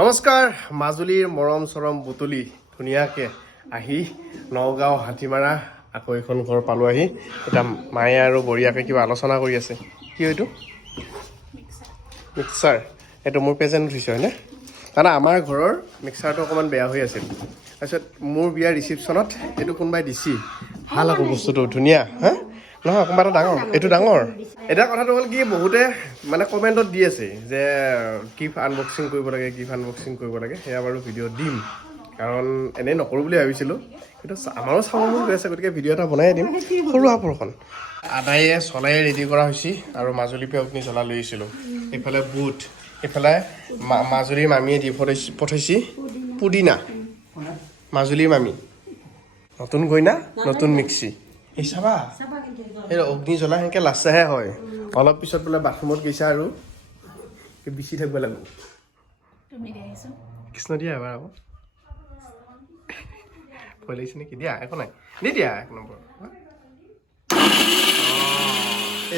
নমস্কাৰ মাজুলীৰ মৰম চৰম বুটলি ধুনীয়াকৈ আহি নগাঁও হাতীমাৰা আকৌ এখন ঘৰ পালোঁ আহি এটা মায়ে আৰু বঢ়িয়াকৈ কিবা আলোচনা কৰি আছে কি এইটো মিক্সাৰ এইটো মোৰ প্ৰেজেণ্ট উঠিছে হয়নে দাদা আমাৰ ঘৰৰ মিক্সাৰটো অকণমান বেয়া হৈ আছিল তাৰপিছত মোৰ বিয়াৰ ৰিচিপশ্যনত এইটো কোনোবাই দিছি ভাল আকৌ বস্তুটো ধুনীয়া হা নহয় অকণমান এটা ডাঙৰ এইটো ডাঙৰ এটা কথাটো হ'ল কি বহুতে মানে কমেণ্টত দি আছে যে গিফ্ট আনবক্সিং কৰিব লাগে সেয়া বাৰু ভিডিঅ' দিম কাৰণ এনেই নকৰোঁ বুলি ভাবিছিলোঁ কিন্তু আমাৰো চাব মন গৈ আছে গতিকে ভিডিঅ' এটা বনাই দিম সৰু আপৰখন আদায়ে চলাই ৰেডি কৰা হৈছে আৰু মাজুলী পেয়কনি জ্বলা লৈ আহিছিলোঁ এইফালে বুট এইফালে মাজুলীৰ মামীয়ে দি পঠাইছি পুদিনা মাজুলীৰ মামী নতুন গইনা নতুন মিক্সি এই চাবা এই অগ্নি জ্বলা সেনেকৈ লাষ্টাহে হয় অলপ পিছত বোলে বাথৰুমত গৈছা আৰু বিচি থাকিব লাগিব কৃষ্ণ দিয়া এবাৰ আকৌ ভয় লাগিছে নেকি দিয়া একো নাই নিদিয়া এক নম্বৰ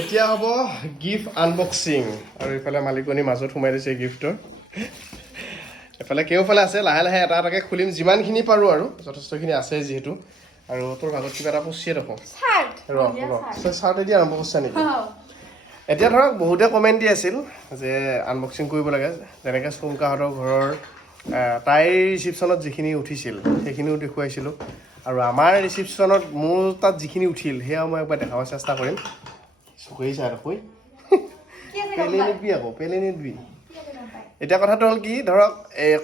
এতিয়া হ'ব গিফ্ট আনবক্সিং আৰু এইফালে মালিকনী মাজত সোমাই দিছে গিফ্টৰ এফালে কেওফালে আছে লাহে লাহে এটা এটাকৈ খুলিম যিমানখিনি পাৰোঁ আৰু যথেষ্টখিনি আছে যিহেতু আৰু তোৰ ভাগত কিবা এটা পচিয়ে দেখোঁ চাৰ্টেদি আৰম্ভ কৰিছা নেকি এতিয়া ধৰক বহুতে কমেণ্ট দি আছিল যে আনবক্সিং কৰিব লাগে যেনেকৈ চুমকাহঁতৰ ঘৰৰ তাইৰ ৰিচিপশ্যনত যিখিনি উঠিছিল সেইখিনিও দেখুৱাইছিলোঁ আৰু আমাৰ ৰিচিপশ্যনত মোৰ তাত যিখিনি উঠিল সেয়াও মই একবাৰ দেখাবৰ চেষ্টা কৰিম চকুৰিছা আৰু কৈ পেলে নিদিবি আকৌ পেলে নিদিবি এতিয়া কথাটো হ'ল কি ধৰক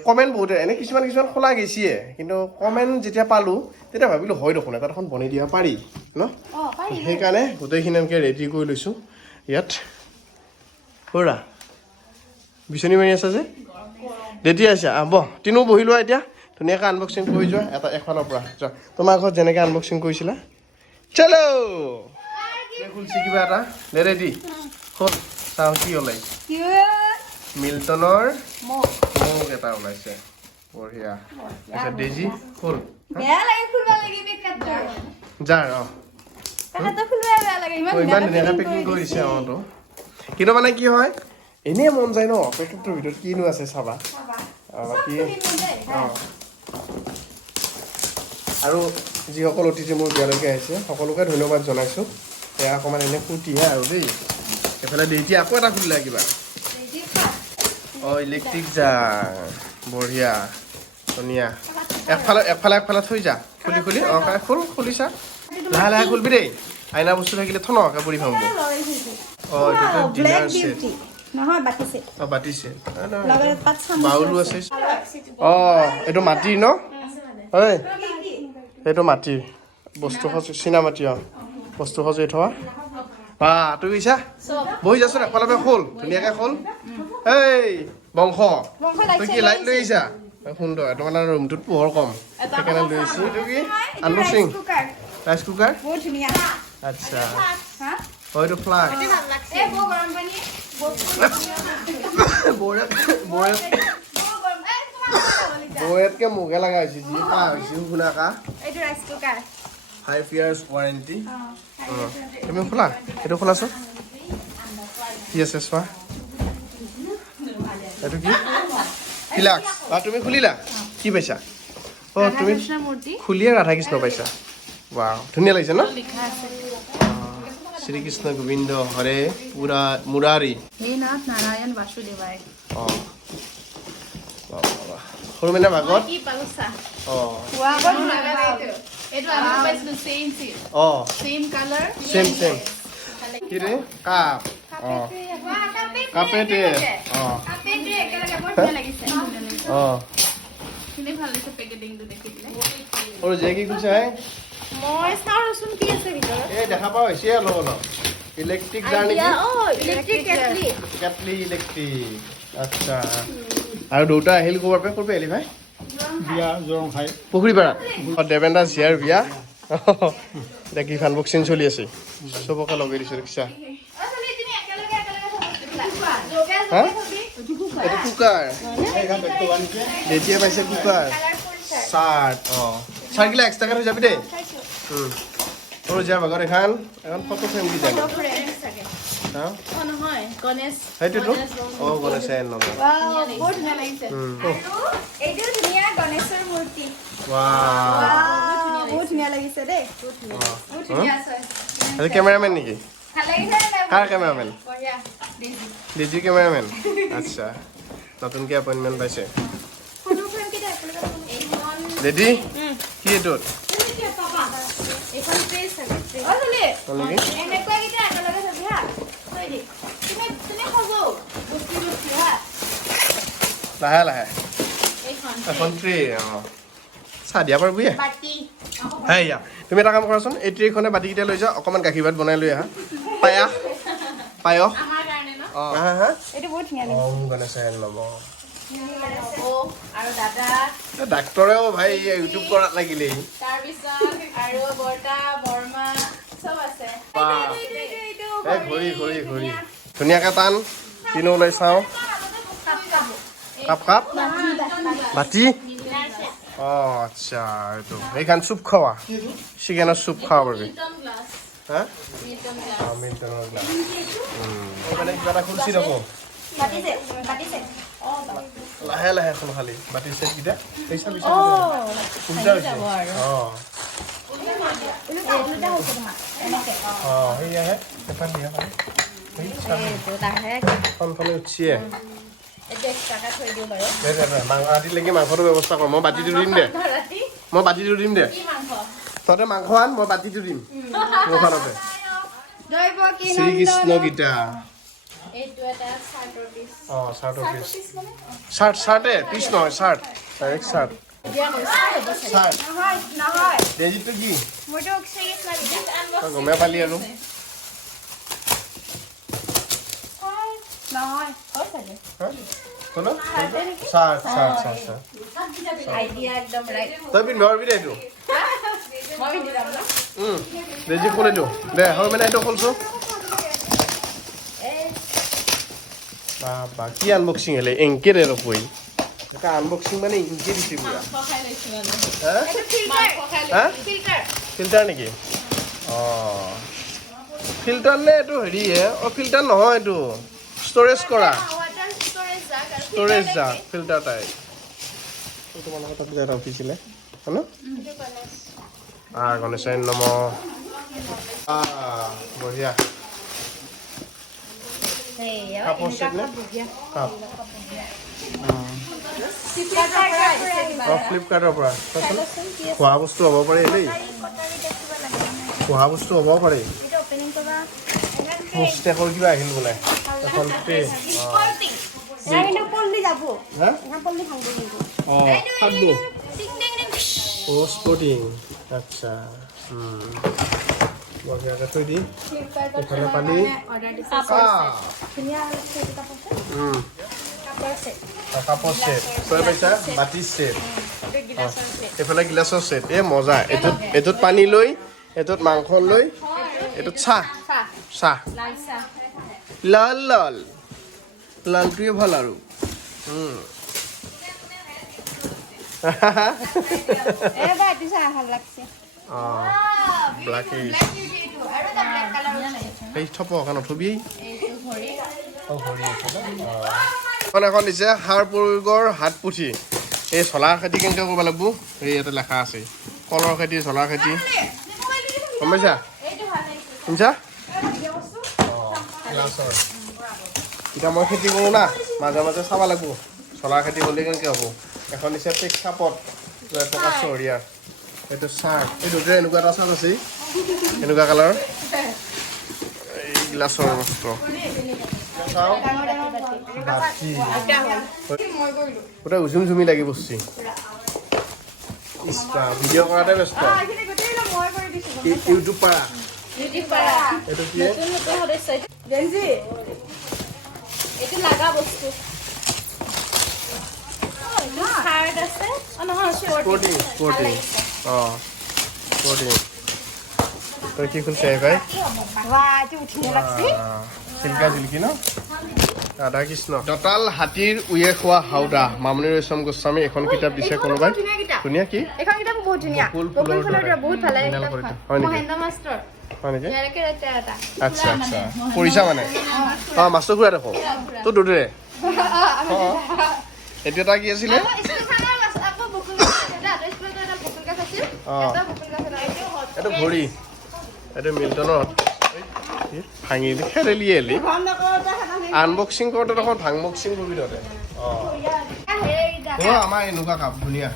কমেণ্ট বহুতে এনেই কিছুমান খোলা গৈছিয়ে কিন্তু কমেণ্ট যেতিয়া পালোঁ তেতিয়া ভাবিলোঁ হয় দেখোন এটা এখন বনাই দিব পাৰি ন সেইকাৰণে গোটেইখিনি এনেকৈ ৰেডি কৰি লৈছোঁ ইয়াত বৰা বিচনী মাৰি আছা যে ৰেডি আছা বহ তিনিও বহি লোৱা এতিয়া ধুনীয়াকৈ আনবক্সিং কৰি যোৱা এটা এফালৰ পৰা যোৱা তোমাৰ ঘৰত যেনেকৈ আনবক্সিং কৰিছিলা চলো খুলিছে কিবা এটা ৰেডি হ'ল চাওঁ কি ওলাই মিল্টনৰ মোক এটা ওলাইছে বঢ়িয়া আচ্ছা ডেজি ফুল যাৰ ইমান ধুনীয়াকৈ পেকিং কৰিছে আমাৰতো কিন্তু মানে কি হয় এনেই মন যায় ন পেকেটটোৰ ভিতৰত কিনো আছে চাবা বাকী অঁ আৰু যিসকল অতিথি মোৰ বিয়ালৈকে আহিছে সকলোকে ধন্যবাদ জনাইছোঁ এয়া অকণমান এনেই ফূৰ্তিহে আৰু দেই এইফালে দেউতি আকৌ এটা খুলিলে কিবা অঁ ইলেক্ট্ৰিক জাৰ বঢ়িয়া ধুনীয়া একফালে থৈ যা খুলি অঁ খুলিছা লাহে লাহে খুলিবি দেই আইনা বস্তু থাকিলে থ নকে পৰি ভাঙব অঁ এইটো ডিনাৰ ছেট অঁ বাতিছে বাউলো আছে অঁ এইটো মাটিৰ ন হয় এইটো মাটিৰ বস্তু সজুৰি চীনা মাটি অঁ বস্তু সজুৰি থোৱা বা তুমি গৈছা বহি যাচোন এফালে খোল ধুনীয়াকৈ খোল এই বংশ তই কি লাইট লৈ আহিছা সুন্দৰ তোমাৰ ৰুমটোত পোহৰ কম সেইকাৰণে লৈ আহিছোঁ এইটো কি আনবক্সিং ৰাইচ কুকাৰ আচ্ছা হয় এইটো ফ্লাক্স বৌয়েতকৈ মোকে লগা হৈছে যি পা হৈছে শুনাকা 5 years ৱাৰেণ্টি তুমি খোলা এইটো খোলাচোন কি আছে চোৱা এইটো কি ফ্লাক্স তুমি খুলিলা কি পাইছা অঁ তুমি খুলিয়ে ৰাধাকৃষ্ণ পাইছা ৱাও ধুনীয়া লাগিছে ন শ্ৰীকৃষ্ণ গোবিন্দ হৰে পুৰা মুৰাৰী অঁ সৰু মানে ভাগত অঁ চেম কি ৰে কাপ অঁ কাপেটে অঁ অঁ সৰু যে কি কৈছা মই চাওঁ ৰচোন কি আছে ভিতৰত এই দেখা পোৱা হৈছে অলপ অলপ ইলেক্ট্ৰিক জাৰ নেকি ইলেক্ট্ৰিক কেটলি ইলেক্ট্ৰিক আচ্ছা আৰু দুটা আহিল ক'ৰ পৰা আহিলি ভাই বিয়া জৰং খাই পুখুৰীপাৰা দেৱেন্দা জীয়াৰ বিয়া এতিয়া কি আনবক্সিং চলি আছে চবকে লগাই দিছোঁ দেখিছা হা এইটো কুকাৰ যেতিয়া পাইছে কুকাৰ চাৰ্ট অঁ চাৰ্টগিলা এক্সট্ৰাকৈ হৈ যাবি দেই সৰু জীয়াৰ ভাগত এখন ফটো ফ্ৰেম দি যাবি গণেশ সেইটোতো অঁ গণেশ নম বহুত ধুনীয়া লাগিছে এইটো ধুনীয়া গণেশৰ মূৰ্তি ৱাও বহুত ধুনীয়া লাগিছে দেই বহুত ধুনীয়া আছে সেইটো কেমেৰামেন নেকি ভাল লাগিছে কাৰ কেমেৰামেন বঢ়িয়া ডিজি কেমেৰামেন আচ্ছা নতুনকৈ এপইণ্টমেণ্ট পাইছে ৰেডি কি এইটোত এইখন প্লেচ আছে অ চলি এনেকুৱা কিটা একেলগে চাবি হা থৈ দি তুমি খজো বস্তি হা লাহে লাহে এইখন এখন ট্ৰে অঁ চাহ দিয়া পাৰিবি বাটি হেয়া তুমি এটা কাম কৰাচোন এই ট্ৰেখনে বাতিকেইটা লৈ যোৱা অকণমান গাখীৰ ভাত বনাই লৈ আহা পায়স পায়স আমাৰ কাৰণে ন অঁ হা হা এইটো বহুত ধুনীয়া অঁ গণেশ ল'ব ও আৰু দাদা ডাক্তৰেও ভাই ইউটিউব কৰাত লাগিলেই তাৰপিছত আৰু বৰ্তা বৰ্মা চব আছে এই ঘড়ী ঘড়ী ঘড়ী ধুনীয়াকৈ টান কিনো ওলাই চাওঁ কাপ কাপ বাতি অঁ আচ্ছা এইটো সেইখন চুপ খোৱা চিকেনৰ চুপ খাব পাৰিবি হা অঁ মিল্টনৰ গ্লাছ মানে কিবা এটা খুলছি ৰ'ব লাহে লাহে এখন খালি বাতিৰ ছেটকেইটা পইচা পইচা উল্টা হৈছে অঁ অঁ সেয়াহে এফাল দিয়া ফোনফালে উঠিয়ে ৰাতিলৈকে মাংসটো ব্যৱস্থা কৰ মই বাতিটো দিম দে মই বাতিটো দিম দে তহঁতে মাংস আন মই বাতিটো দিম মোৰখনতে শ্ৰীকৃষ্ণ গীতা অঁ চাৰ্টৰ পিচ চাৰ্টে পিচ নহয় চাৰ্ট ডাইৰেক্ট চাৰ্ট চাৰ্ট ডেজিটো কি তই গমে পালি আৰু চাৰ্ট চাৰ্ট চাৰ্ট চাৰ্ট তই পিন্ধিব পাৰিবি দে এইটো ডেজি খোল এইটো দে হয় মানে এইটো খোলছো বাবা কি আনবক্সিং হ'লে এংকে দে ৰপই এটা আনবক্সিং মানে এংকে দিছে পুৰা হা ফিল্টাৰ নেকি অঁ ফিল্টাৰ নে এইটো হেৰিহে অঁ ফিল্টাৰ নহয় এইটো ষ্ট'ৰেজ কৰা ষ্ট'ৰেজ জাগ ফিল্টাৰ টাইপ তোমালোকৰ তাত যে এটা উঠিছিলে হয় ন গণেশাই নম বঢ়িয়া কাপৰ ছেট নে কাপ ফ্লিপকাৰ্টৰ পৰা খোৱা বস্তু হ'ব পাৰে দেই খোৱা বস্তু হ'ব পাৰে ষ্টেকৰ কিবা আহিল বোলে এখন ট্ৰে স্পৰ্টিং আচ্ছা বঢ়িয়াকৈ থৈ দি এইফালে পালি কাপৰ ছেট তই পাইছা বাতিৰ ছেট এইফালে গিলাচৰ ছেট এই মজা এইটোত পানী লৈ এইটোত মাংস লৈ এইটোত চাহ চাহ লাল লাল লালটোৱে ভাল আৰু সেই থপ কাৰণ থবি এখন দিছে সাৰ প্ৰয়োগৰ হাত পুঠি এই চলা খেতি কেনেকৈ কৰিব লাগিব এই ইয়াতে লেখা আছে কলৰ খেতি চলা খেতি গম পাইছা শুনিছা এতিয়া মই খেতি কৰোঁ না মাজে মাজে চাব লাগিব চলা খেতি কৰিলে কেনেকৈ হ'ব এখন দিছে প্ৰেক্ষাপট জয়প্ৰকাশ চহৰীয়াৰ এইটো চাৰ্ট এই দুটাই এনেকুৱা এটা চাৰ্ট আছে এনেকুৱা কালাৰ এই গ্লাছৰ বস্তু গোটেই উজুম জুমি লাগি বসছি ভিডিঅ' কৰাতে ব্যস্ত ইউটিউব পাৰা এইটো কি এইটো লাগা বস্তু শাৰ্ট আছে নহয় স্পৰ্টিং স্পৰ্টিং অঁ স্পৰ্টিং তই কি খুলছে ভাই চিল্কা জিল্কি ন ৰাধা কৃষ্ণ দঁতাল হাতীৰ উয়ে খোৱা হাওদা মামনি ৰয়ছম গোস্বামী এখন কিতাপ দিছে কোনোবাই ধুনীয়া কি এখন কিতাপ বহুত ধুনীয়া বকুল ফুলৰ বহুত ভাল লাগে হয় নেকি মহেন্দ্ৰ মাষ্টৰ হয় নেকি ইয়ালৈকে লেতেৰা এটা আচ্ছা আচ্ছা কৰিছা মানে অঁ মাছটো ঘূৰাই দেখোঁ তোৰ দুদৰে অঁ এইটো এটা কি আছিলে অঁ এইটো ঘড়ী এইটো মিল্টনৰ ভাঙি খেলি এলি আনবক্সিং কৰোঁতে দেখোন ভাংবক্সিং কৰিবি তহঁতে অঁ আমাৰ এনেকুৱা কাপ ধুনীয়া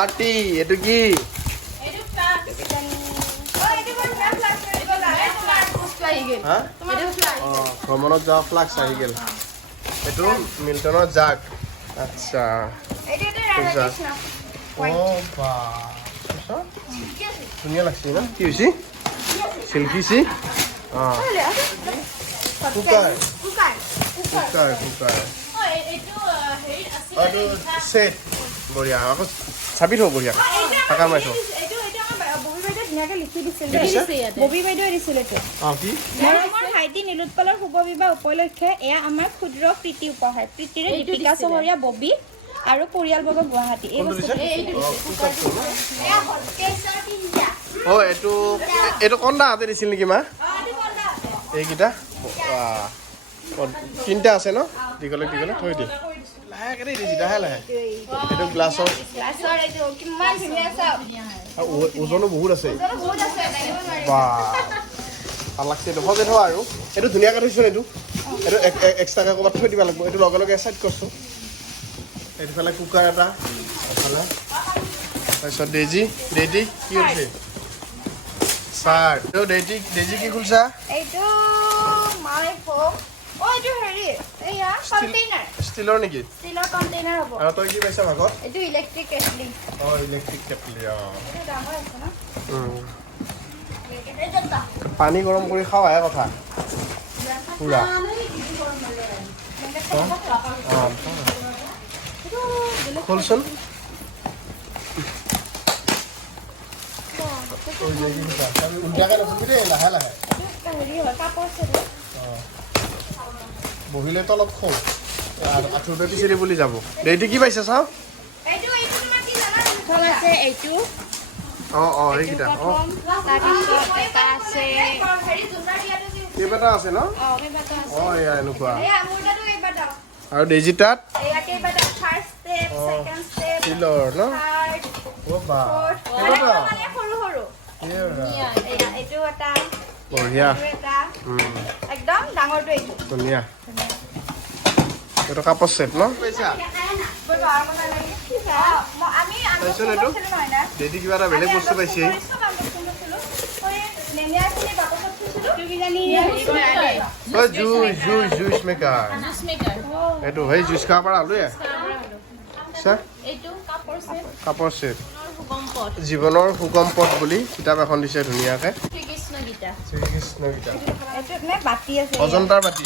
আৰ্টি এইটো কি হা অঁ ভ্ৰমণত যোৱা ফ্লাক্স আহি গ'ল এইটো মিল্টনৰ জাগ আচ্ছা অঁ বা ধুনীয়া লাগছে ন কি হৈছে চিল্কিছি অঁ কুকাৰ কুকাৰ কুকাৰ এইটো ছেট বঢ়িয়া আকৌ চাবি থওঁ বঢ়িয়া থাকা মাৰি থওঁ ববী বাইদেৱে দিছিল এইটো অঁ কি মৰমৰ ভাইটি নীলোৎপলৰ শুভ বিবাহ উপলক্ষে এয়া আমাৰ ক্ষুদ্ৰ প্ৰীতি উপহাৰ প্ৰীতিৰে দীপিকা চহৰীয়া ববী আৰু পৰিয়ালবৰ্গ গুৱাহাটী এই বস্তু অঁ এইটো কন্দা হাতে দিছিল নেকি মা এইকেইটা তিনিটা আছে ন দীঘলে দীঘলে থৈ দি লাহেকে দেই দিছি লাহে লাহে এইটো গ্লাছৰ ওজনো বহুত আছে বা ভাল লাগছে এইটো সজাই থোৱা আৰু এইটো ধুনীয়াকৈ থৈছোঁ এইটো এইটো এক্সট্ৰাকৈ ক'ৰবাত থৈ দিব লাগিব এইটো লগে লগে এচাইড কৰিছোঁ এইফালে কুকাৰ এটা এফালে তাৰপিছত ডেজি ডেজি কি হৈছে চাৰ্ট এইটো ডেজি কি খুলিছা এইটো মাই ফোম এইটো হেৰি এয়া কণ্টেইনাৰ ষ্টিলৰ নেকি ষ্টিলৰ কণ্টেইনাৰ হ'ব আৰু তই কি পাইছা ভাগত এইটো ইলেক্ট্ৰিক কেটলি অঁ ইলেক্ট্ৰিক কেটলি অঁ এইটো ডাঙৰ আছে ন পানী গৰম কৰি খাৱাহে কথা পুৰা খোলচোন উল্টাকৈ নচলিবি দেই লাহে লাহে হেৰি হয় কাপোৰ আছে বহিলে তলত খোল আঁঠুতে পিছিলি বুলি যাব এইটো কি পাইছে চাওঁ এইটো তোমাৰ কি জানা আছে এইটো অঁ অঁ এইকেইটা অঁ তাৰপিছত এটা আছে হেৰি জোনাৰ দিয়াটো যে কেইবাটা আছে ন কেইবাটা আছে অঁ এয়া এনেকুৱা এয়া মোৰ তাতো কেইবাটা আৰু ডেজি তাত এয়া কেইবাটা ফাৰ্ষ্ট ষ্টেপ সেকেন্ড ষ্টেপ ষ্টিলৰ ন থাৰ্ড অ' বা কেইবাটা মানে সৰু সৰু এয়া এয়া এইটো এটা বঢ়িয়া এইটো এটা একদম ডাঙৰটো এইটো ধুনীয়া এইটো কাপোৰ ছেট ন পইচা চাইছোন এইটো ডেডি কিবা এটা বেলেগ বস্তু পাইছে জুইচ মেকাৰ এইটো সেই জুইচ খাব পৰা আলুৱে কাপোৰ ছেট জীৱনৰ সুগম পথ বুলি কিতাপ এখন দিছে ধুনীয়াকে শ্ৰীকৃষ্ণ গীতা অজন্তাৰ বাতি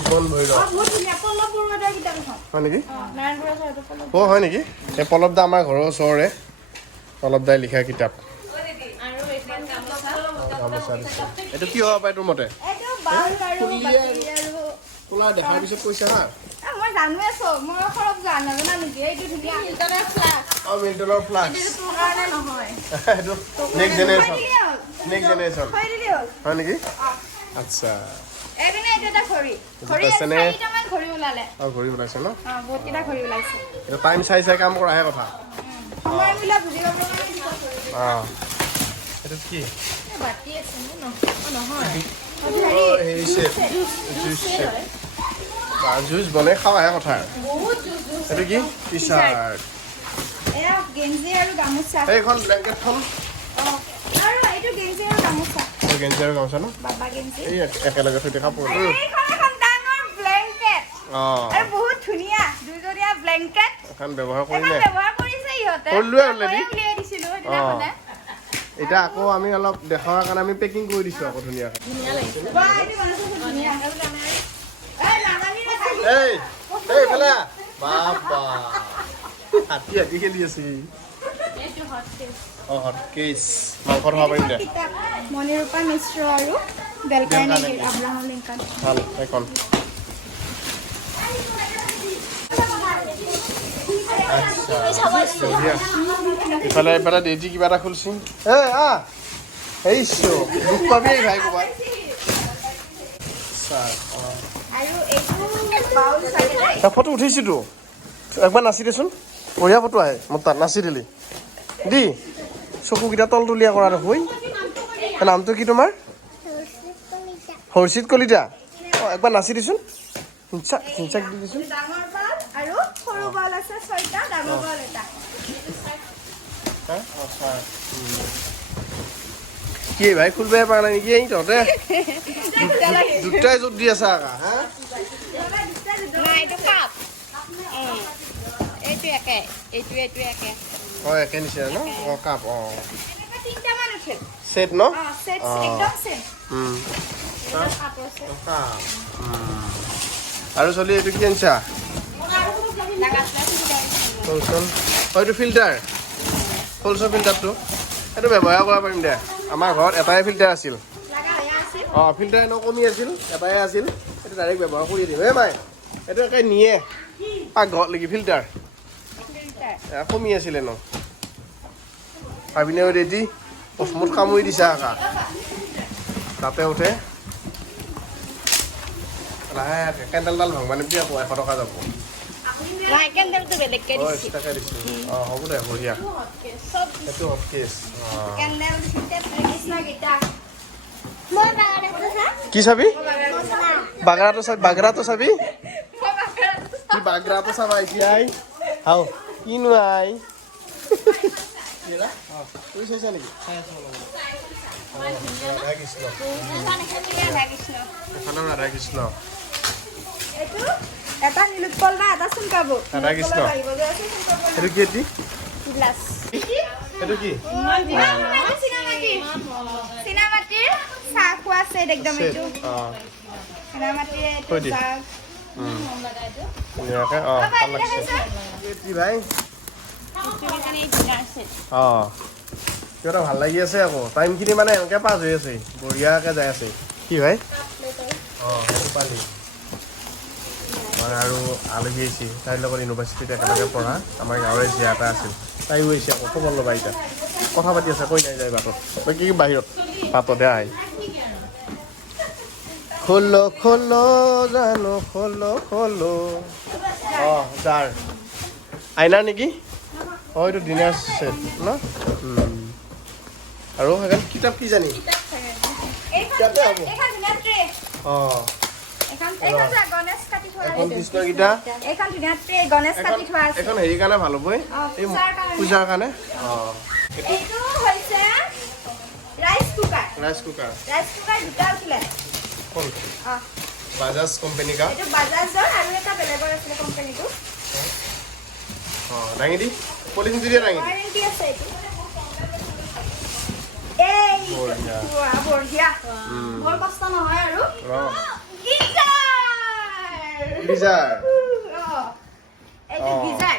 জীৱন ভৈৰৱ হয় নেকি অঁ হয় নেকি এই পল্লৱ দা আমাৰ ঘৰৰ ওচৰৰে পল্লৱ দাই লিখা কিতাপ এইটো কি হ'ব পাৰে তোৰ মতে খোলা দেখাৰ পিছত কৈছা হা মই জানোৱে চব মই সৰব নাজানা নেকি এইটো ধুনীয়া মিল্টনৰ ফ্লাস্ক অঁ মিল্টনৰ ফ্লাস্ক তোৰ কাৰণে নহয় এইটো নেক্সট জেনেৰেশ্যন হয় নেকি আচ্ছা এইপিনে এইটো এটা ঘড়ী ঘড়ী পাইছেনে? 4টামান ঘড়ী ওলালে অঁ ঘূৰি ওলাইছে ন বহুত কেইটা ঘড়ী ওলাইছে এইটো টাইম চাই চাই কাম কৰাহে কথা সময় মিলা বুজি পাব অঁ এইটো কি বাতি আছে নহয় হেৰি ছেট জুইচ ছেট জুইচ বনাই খাৱাহে কথা এইটো কি টি চাৰ্ট এয়া গেঞ্জি আৰু গামোচা এইখন ব্লেংকেটখন আৰু এইটো গেঞ্জি আৰু গামোচা গেঞ্জি আৰু গামোচা ন বাবা গেঞ্জি এই একেলগে থৈ দিয়া কাপোৰ এইখন এখন ডাঙৰ ব্লেংকেট অঁ আৰু বহুত ধুনীয়া দুজনীয়া ব্লেংকেট এখন ব্যৱহাৰ এখন কৰিলে ব্যৱহাৰ কৰিছে ইহঁতে কৰিলোৱে already। উলিয়াই দিছিলো সেইদিনাখনে এতিয়া আকৌ আমি অলপ দেখাৱাৰ কাৰণে আমি পেকিং কৰি দিছোঁ আকৌ ধুনীয়াকৈ বা এইটো মানুহটো ধুনীয়া এই নাগালি নাথাকিব এই এইফালে বাবা হাতী হাতী খেলি আছে এইটো হট কেক অঁ হটকেছ মাংস খাব পাৰিম দে কিতাপ মণিৰূপা মিশ্ৰ আৰু বেলকাৰ্ণী আব্ৰাহাম লিংকন ভাল এইখন আচ্ছা বঢ়িয়া ইফালে ডেজি কিবা এটা খুলিছিল এই এই শো দুখ পাবি ভাই ক'ৰবাত আৰু এইটো বাউল চাগে দেই। এটা ফটো উঠিছোঁতো একবাৰ নাচি দেচোন বঢ়িয়া ফটো আহে মোৰ তাত নাচি দিলি দি চকুকেইটা তল তুলীয়া কৰা দেখোন নামটো কি তোমাৰ হৰ্ষিত কলিতা অঁ একবাৰ নাচি দিচোন হিংচাক দি দিচোন ডাঙৰ বাউল আৰু সৰু বাউল আছে 6টা ডাঙৰ বাউল এটা কি ভাই খুলবাই পৰা নাই নেকি তহঁতে দুটাই য'ত দি আছা আকা হা নাই এইটো কাপ এইটো একে এইটো একে অঁ একে নিচিনা ন অঁ কাপ অঁ এনেকুৱা 3টামান উঠিল ছেট ন সেট একদম সেট কাপ আৰু চলি এইটো কি আনিছা ফলচন অঁ এইটো ফিল্টাৰ ফলচৰ ফিল্টাৰটো সেইটো ব্যৱহাৰ কৰিব পাৰিম দে আমাৰ ঘৰত এটাই ফিল্টাৰ আছিল অঁ ফিল্টাৰ এনেও কমি আছিল এটাই আছিল সেইটো ডাইৰেক্ট ব্যৱহাৰ কৰি দিম এই মাই এইটো একে নিয়ে পাকঘৰত লাগি ফিল্টাৰ কমি আছিলে ন ভাবিনে ৰেডি অসমত কামুৰি দিছা আকা তাতে উঠে লাহে কেণ্ডেলডাল ভাঙবা নিবি আকৌ 100 টকা যাব নাই কেণ্ডেলটো বেলেগকে অঁ দিছি এক্সট্ৰাকৈ দিছোঁ অঁ হ'ব দে বঢ়িয়া সেইটো হট কেছ অঁ কেণ্ডেল দিছে কৃষ্ণ গীতা মই বাগানটো চা কি চাবি বাগৰাটো চাবি কি বাগৰাটো চাবা এতিয়া আই হাও কিনো আই তুই চাইছা নেকি ৰাধা কৃষ্ণ এখনো ৰাধা কৃষ্ণ এইটো এটা নিলুৎপল বা এটা চুমকা বৌ ৰাধা কৃষ্ণ এইটো কি এটি গ্লাস এইটো কি চিনামাটিৰ চাহ খোৱা চেট একদম এইটো অঁ চিনামাটিৰ এইটো থৈ দি। চাহ ধুনীয়াকৈ অঁ ভাল লাগিছে কি ভাই অঁ কিবা এটা ভাল লাগি আছে আকৌ টাইমখিনি মানে এনেকৈ পাছ হৈ আছে বঢ়িয়াকৈ যাই আছে কি ভাই অঁ সেইটো পালি মই আৰু আলহী আহিছে তাইৰ লগত ইউনিভাৰ্চিটিত একেলগে পঢ়া আমাৰ গাঁৱৰে জীয়া এটা আছিল তাইও আহিছে আকৌ খবৰ ল'বা এতিয়া কথা পাতি আছে কৈ নাই যায় বাটত তই কি বাহিৰত বাটতে আহি খোলো খোলো জানো খোলো খোলো অঁ যাৰ আইনাৰ নেকি অঁ এইটো ডিনাৰ ছেট ন আৰু সেইখন কিতাপ কি জানি অঁ এখন কৃষ্ণগীতা এখন হেৰি কাৰণে ভাল হ'ব এই পূজাৰ কাৰণে অঁ ৰাইচ কুকাৰ কোন বাজাজ কোম্পানী কা অঁ দাঙি দি পলিথিন দিয়ে দাঙি দি বঢ়িয়া বৰ কষ্ট নহয় আৰু অঁ গিজাৰ এইটো গিজাৰ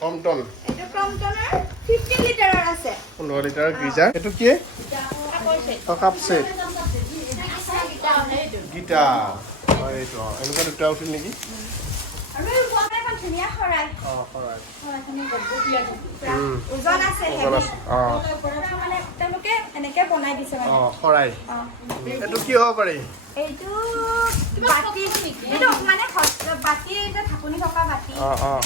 কমটন এইটো ক্ৰম্পটনৰ 15 লিটাৰৰ আছে 15 লিটাৰৰ গিজাৰ এইটো কি অঁ কাপ ছেট গীতা অঁ এইটো অঁ এনেকুৱা দুটা উঠিল নেকি আৰু এই এখন ধুনীয়া শৰাই অঁ শৰাই ওজন আছে ওজন আছে অঁ মানে তেওঁলোকে এনেকে বনাই দিছে মানে অঁ শৰাই এইটো কি হ'ব পাৰে এইটো বাতি এইটো মানে বাতি যে ঢাকনি থকা বাতি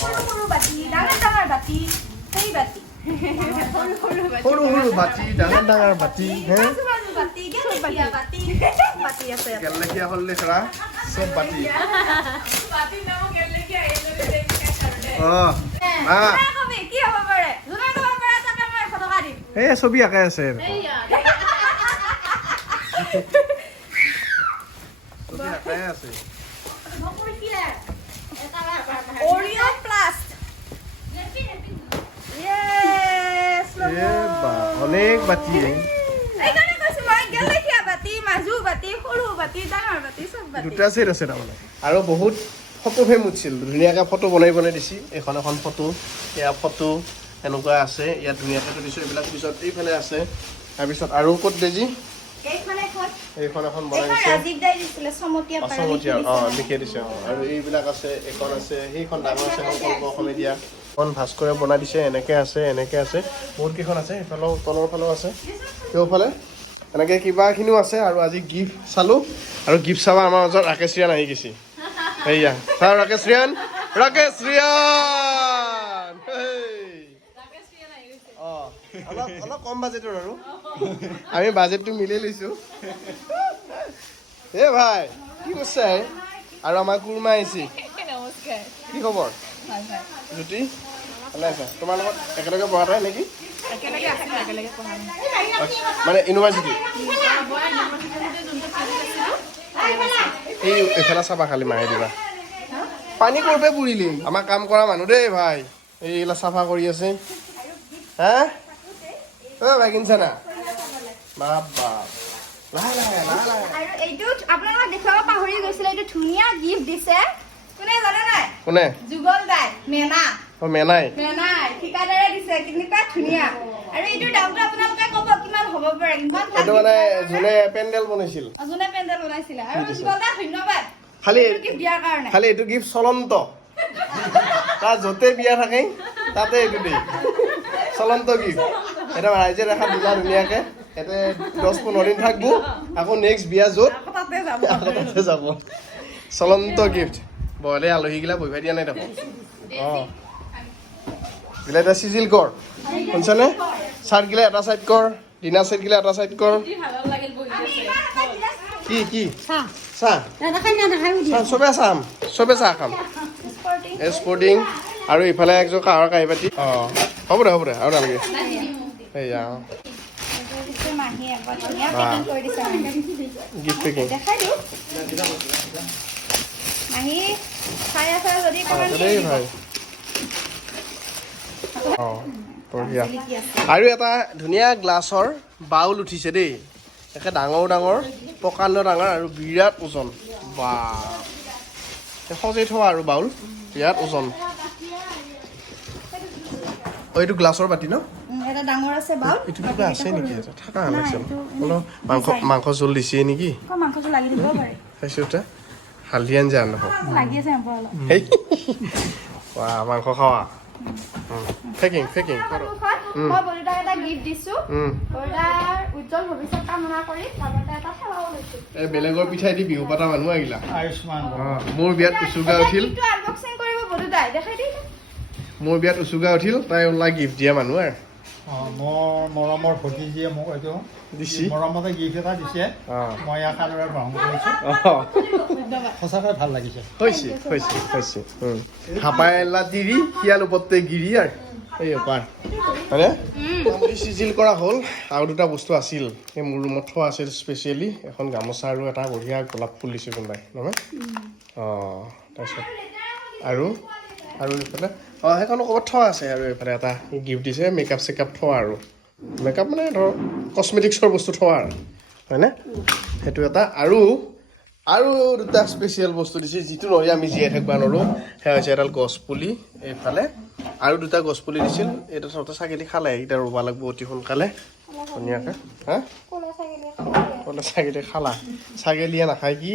সৰু সৰু বাতি ডাঙৰ ডাঙৰ বাতি সেই বাতি সৰু সৰু বাতি ডাঙৰ ডাঙৰ বাতি হে বাতি গেলেকীয়া বাতি বাতি আছে গেলেকীয়া হ'ল লেখৰা চব বাতি অঁ কি হ'ব পাৰে যোনে ক'ব পাৰে তাকে মই 100 টকা দিম এই ছবি আঁকাই আছে ছবি আঁকাই আছে Oreo Plus Yes বা অনেক বাতি এইকাৰণে কৈছো মই গেলেকীয়া বাতি মাজু বাতি সৰু বাতি ডাঙৰ বাতি চব বাতি দুটা ছেট আছে তাৰমানে আৰু বহুত ফটো ফ্ৰেম উঠিছিল ধুনীয়াকৈ ফটো বনাই দিছি এখন ফটো এয়া ফটো এনেকুৱা আছে ইয়াত ধুনীয়াকৈ দিছোঁ এইবিলাক পিছত এইফালে আছে তাৰপিছত আৰু ক'ত দেজি এইখন এখন বনাই দিছে অসমতীয়া অঁ লিখি দিছে অঁ আৰু এইবিলাক আছে এখন আছে সেইখন ডাঙৰ আছে সংকল্প অসমীয়া এখন ভাস্কৰে বনাই দিছে এনেকৈ আছে বহুত কেইখন আছে এইফালেও তলৰ ফালেও আছে কেওফালে এনেকৈ কিবাখিনিও আছে আৰু আজি গিফ্ট চালোঁ আৰু গিফ্ট চাব আমাৰ মাজত ৰাকেশ ৰিয়ান আহি গৈছে এইয়া চাওঁ ৰাকেশ ৰিয়ান অঁ অলপ কম বাজেটৰ আৰু আমি বাজেটটো মিলাই লৈছোঁ এ ভাই কি কৈছে আৰু আমাৰ কুৰমা আহিছে কি খবৰ জ্যোতি ভালে আছা তোমাৰ লগত একেলগে পঢ়া তাই নেকি মানে ইউনিভাৰ্চিটি এই এইফালে চাবা খালি মাৰি দিবা পানী কৰপে পুৰিলি আমাৰ কাম কৰা মানুহ দেই ভাই এইবিলাক চাফা কৰি আছে হা ভাই কিনছা না বাপ বাপ লাহে লাহে লাহে লাহে আৰু এইটো আপোনালোকক দেখুৱাব পাহৰি গৈছিলে এইটো ধুনীয়া গিফ্ট দিছে কোনে জানে নাই কোনে যুগল দাই মেনা মেনাই ঠিকাদাৰে দিছে কেনেকুৱা ধুনীয়া আৰু এইটোৰ দামটো আপোনালোকে ক'ব কিমান হ'ব পাৰে ইমান ভাল এইটো মানে যোনে পেণ্ডেল বনাইছিল যোনে পেণ্ডেল বনাইছিলে আৰু যুগল দা ধন্যবাদ খালি গিফ্ট দিয়াৰ কাৰণে খালি এইটো গিফ্ট চলন্ত তাৰ য'তে বিয়া থাকে তাতে এইটো দেই চলন্ত গিফ্ট এটা ৰাইজে দেখা দিলা ধুনীয়াকৈ ইয়াতে 10-15 দিন থাকবো আকৌ নেক্সট বিয়া য'ত আকৌ তাতে যাব চলন্ত গিফ্ট বলে আলহীগিলা বহিবাই দিয়া নাই দেখোন অঁ গিলা এটা চিজিল কৰ শুনছানে চাৰ্টগিলা এটা চাইড কৰ ডিনাৰ চেটগিলা এটা চাইড কৰ কি চাহ চবে চাহ খাম স্পৰ্টিং আৰু ইফালে একযোৰ কাঁহৰ কাঁহী বাতি অঁ হ'ব দে আৰু নালাগে সেয়া গিফ্ট পেকিং দেই ভাই অঁ বঢ়িয়া আৰু এটা ধুনীয়া গ্লাছৰ বাউল উঠিছে দেই একে ডাঙৰ ডাঙৰ প্ৰকাণ্ড ডাঙৰ আৰু বিৰাট ওজন বা সজাই থোৱা আৰু বাউল বিৰাট ওজন এইটো গ্লাছৰ বাতি ন এটা ডাঙৰ আছে বাউল এইটো কিবা আছে নেকি থাকা লাগিছিল মাংস জোল দিছে নেকি মাংসটো লাগি দিব পাৰে চাইছোঁ এটা হালধি আঞ্জা নহয় লাগি আছে মাংস খাৱা ফেকিং মই বলিদাক এটা গিফ্ট দিছো বলিদাৰ উজ্জ্বল ভৱিষ্যত কামনা কৰি লগতে এটা সেৱাও লৈছো এই বেলেগৰ পিঠাই দি বিহু পাতা মানুহ আহিলা আয়ুষ্মান মোৰ বিয়াত উচুগা উঠিল আনবক্সিং কৰিব বলিদাই দেখাই দি মোৰ বিয়াত উচুগা উঠিল তাই ওলাই গিফ্ট দিয়া মানুহ আৰু মোৰ মৰমৰ ভতিজীয়ে মোক এইটো দিছি মৰমতে গিফ্ট এটা দিছে মই ইয়াক আদৰে গ্ৰহণ কৰিছোঁ সঁচাকৈ ভাল লাগিছে হৈছে হাপাইলা তিৰি শিয়াল ওপৰতে গিৰি আৰু এই পাৰ হয়নে চিজিল কৰা হ'ল আৰু দুটা বস্তু আছিল এই মোৰ ৰুমত থোৱা আছিল স্পেচিয়েলি এখন গামোচা আৰু এটা বঢ়িয়া গোলাপ ফুল দিছোঁ কোনোবাই নহয় অঁ তাৰপিছত আৰু এইফালে সেইখনো ক'ৰবাত থোৱা আছে আৰু এইফালে এটা গিফ্ট দিছে মেকআপ চেকআপ থোৱা আৰু মেকআপ মানে ধৰক কচমেটিক্সৰ বস্তু থোৱা আৰু হয়নে সেইটো এটা আৰু দুটা স্পেচিয়েল বস্তু দিছে যিটো নহয় আমি জীয়াই থাকিব নোৱাৰোঁ সেয়া হৈছে এডাল গছপুলি এইফালে আৰু দুটা গছপুলি দিছিল এইটো চবতে ছাগলী খালে এইকেইটা ৰুব লাগিব অতি সোনকালে ধুনীয়াকৈ হা ক'লে ছাগলী খালা ছাগলীয়ে নাখায় কি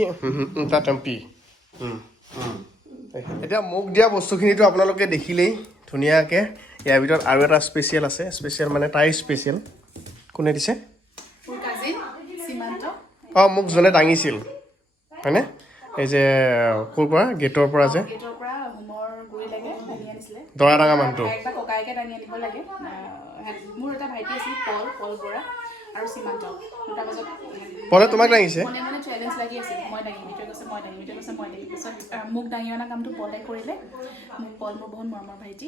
এটা টেম্পি এতিয়া মোক দিয়া বস্তুখিনিতো আপোনালোকে দেখিলেই ধুনীয়াকৈ ইয়াৰ ভিতৰত আৰু এটা স্পেচিয়েল আছে স্পেচিয়েল মানে তাই স্পেচিয়েল কোনে দিছে অঁ মোক যোনে দাঙিছিল হয়নে এই যে ক'ৰ পৰা গেটৰ পৰা যে দৰা ডাঙা মানুহটো পলে তোমাক দাঙিছে মোক দাঙি অনা কামটো পলে কৰিলে পল মোৰ বহুত মৰমৰ ভাইটি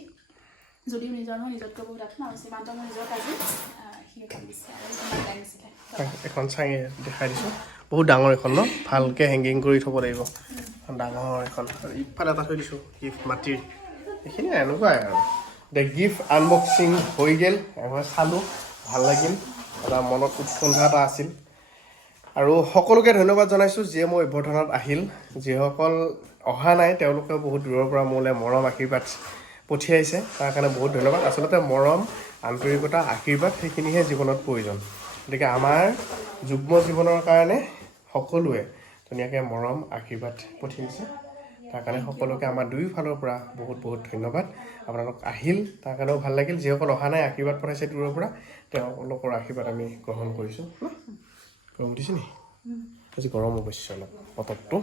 যদিও নিজৰ নহয় নিজতকৈ বহুত আত্মা আৰু সীমান্ত মোৰ নিজৰ কাজি সিয়ে কাম দিছে আৰু তোমাক দাঙিছিলে এখন চাঙি দেখাই দিছোঁ বহুত ডাঙৰ এখন ন ভালকৈ হেংগিং কৰি থ'ব লাগিব ডাঙৰ এখন আৰু ইফালে এটা থৈ দিছোঁ গিফ্ট মাটিৰ এইখিনি এনেকুৱাই আৰু দ্য গিফ্ট আনবক্সিং হৈ গ'ল এবাৰ চালোঁ ভাল লাগিল এটা মনত উৎকণ্ঠা এটা আছিল আৰু সকলোকে ধন্যবাদ জনাইছোঁ যিয়ে মোৰ অভ্যৰ্থনাত আহিল যিসকল অহা নাই তেওঁলোকে বহুত দূৰৰ পৰা মোলৈ মৰম আশীৰ্বাদ পঠিয়াইছে তাৰ কাৰণে বহুত ধন্যবাদ আচলতে মৰম আন্তৰিকতা আশীৰ্বাদ সেইখিনিহে জীৱনত প্ৰয়োজন গতিকে আমাৰ যুগ্ম জীৱনৰ কাৰণে সকলোৱে ধুনীয়াকৈ মৰম আশীৰ্বাদ পঠিয়াইছে তাৰ কাৰণে সকলোকে আমাৰ দুয়োফালৰ পৰা বহুত বহুত ধন্যবাদ আপোনালোক আহিল তাৰ কাৰণেও ভাল লাগিল যিসকল অহা নাই আশীৰ্বাদ পঠাইছে দূৰৰ পৰা তেওঁলোকৰ আশীৰ্বাদ আমি গ্ৰহণ কৰিছোঁ গৰম উঠিছে নি আজি গৰম অৱশ্যে অলপ বতৰটো